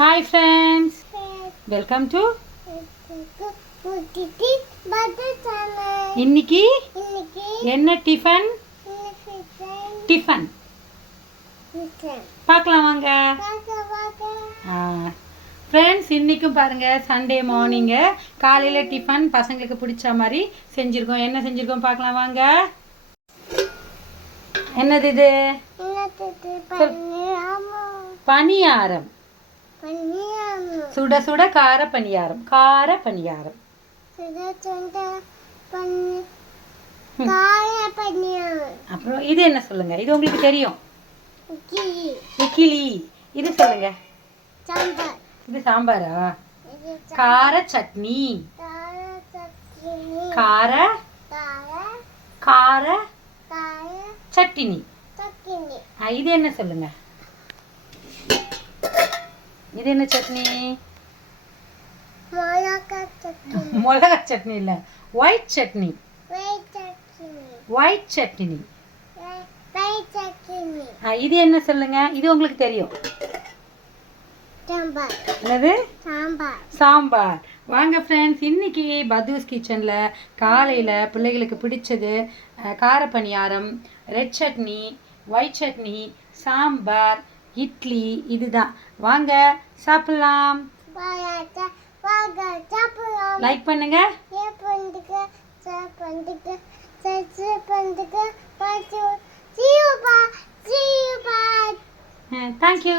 Hi friends, welcome to இன்னைக்கு என்ன tiffin பார்க்கலாம் வாங்க ஃப்ரெண்ட்ஸ். இன்றைக்கும் பாருங்கள், சண்டே மார்னிங்கு காலையில் டிஃபன் பசங்களுக்கு பிடிச்ச மாதிரி செஞ்சுருக்கோம். என்ன செஞ்சுருக்கோம் பார்க்கலாம் வாங்க. என்னது இது? பணியாரம். சுட சுட கார பணியாரம். அப்புறம் இது என்ன சொல்லுங்க? இது உங்களுக்கு தெரியும். இட்லி. இது சொல்லுங்க. இது சாம்பாரா? கார சட்னி. கார கார சட்னி. இது என்ன சொல்லுங்க? இது என்ன சட்னி? மிளகா சட்னி இல்ல, ஒயிட் சட்னி. ஒயிட் சட்னி. இது என்ன சொல்லுங்க? இது உங்களுக்கு தெரியும். என்னது? சாம்பார். வாங்க ஃப்ரெண்ட்ஸ், இன்னைக்கு பதூஸ் கிச்சனில் காலையில் பிள்ளைகளுக்கு பிடிச்சது கார பணியாரம், ரெட் சட்னி, ஒயிட் சட்னி, சாம்பார், இட்லி. இதுதான். வாங்க சாப்பிடலாம். லைக் பண்ணுங்க. தேங்க்யூ.